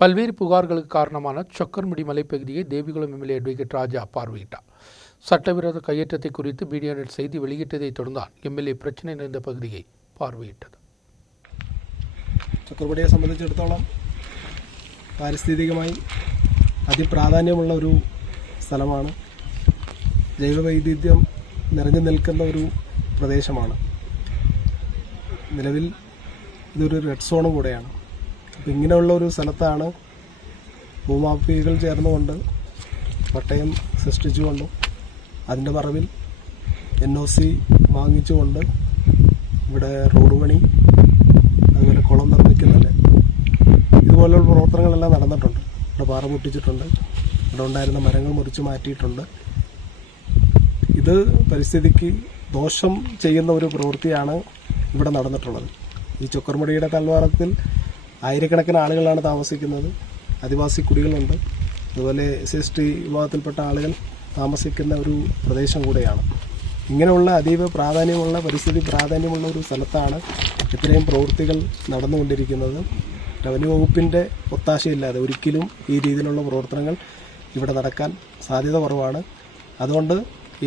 பல்வேறு புகார்களுக்கு காரணமான சொக்கர்முடி மலைப்பகுதியை Devikulam MLA advocate ராஜா பார்வையிட்டார். சட்டவிரோத கையேற்றத்தை குறித்து மீடியாநெட் செய்தி வெளியிட்டதை தொடர்ந்தான் எம்எல்ஏ பிரச்சனை நிறைந்த பகுதியை பார்வையிട്ടത്. ചൊക്കർമുടിയെ സംബന്ധിച്ചിടത്തോളം പാരിസ്ഥിതികമായി അതിപ്രാധാന്യമുള്ള ഒരു സ്ഥലമാണ്. ജൈവവൈവിധ്യം നിറഞ്ഞു നിൽക്കുന്ന ഒരു പ്രദേശമാണ്. നിലവിൽ ഇതൊരു റെഡ് സോണും കൂടെയാണ്. അപ്പോൾ ഇങ്ങനെയുള്ള ഒരു സ്ഥലത്താണ് ഭൂമാഫിയകൾ ചേർന്നുകൊണ്ട് പട്ടയം സൃഷ്ടിച്ചുകൊണ്ടും അതിൻ്റെ മറവിൽ NOC വാങ്ങിച്ചുകൊണ്ട് ഇവിടെ റോഡ് പണി, അതുപോലെ കുളം നിർമ്മിക്കുന്നില്ല, ഇതുപോലുള്ള പ്രവർത്തനങ്ങളെല്ലാം നടന്നിട്ടുണ്ട്. ഇവിടെ പാറ പൊട്ടിച്ചിട്ടുണ്ട്, ഇവിടെ ഉണ്ടായിരുന്ന മരങ്ങൾ മുറിച്ച് മാറ്റിയിട്ടുണ്ട്. ഇത് പരിസ്ഥിതിക്ക് ദോഷം ചെയ്യുന്ന ഒരു പ്രവൃത്തിയാണ് ഇവിടെ നടന്നിട്ടുള്ളത്. ഈ ചൊക്കർമുടിയുടെ താഴ്വാരത്തിൽ ആയിരക്കണക്കിന് ആളുകളാണ് താമസിക്കുന്നത്. ആദിവാസി കുടികളുണ്ട്, അതുപോലെ SC/ST വിഭാഗത്തിൽപ്പെട്ട ആളുകൾ താമസിക്കുന്ന ഒരു പ്രദേശം കൂടെയാണ്. ഇങ്ങനെയുള്ള അതീവ പ്രാധാന്യമുള്ള പരിസ്ഥിതി പ്രാധാന്യമുള്ള ഒരു സ്ഥലത്താണ് ഇത്രയും പ്രവൃത്തികൾ നടന്നുകൊണ്ടിരിക്കുന്നത്. റവന്യൂ വകുപ്പിൻ്റെ ഒത്താശയില്ലാതെ ഒരിക്കലും ഈ രീതിയിലുള്ള പ്രവർത്തനങ്ങൾ ഇവിടെ നടക്കാൻ സാധ്യത കുറവാണ്. അതുകൊണ്ട്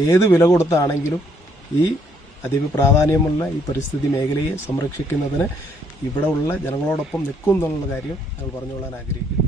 ഏത് വില കൊടുത്താണെങ്കിലും ഈ അതീവ പ്രാധാന്യമുള്ള ഈ പരിസ്ഥിതി മേഖലയെ സംരക്ഷിക്കുന്നതിന് ഇവിടെ ഉള്ള ജനങ്ങളോടൊപ്പം നിൽക്കും എന്നുള്ള കാര്യം ഞങ്ങൾ പറഞ്ഞുകൊള്ളാൻ ആഗ്രഹിക്കുന്നു.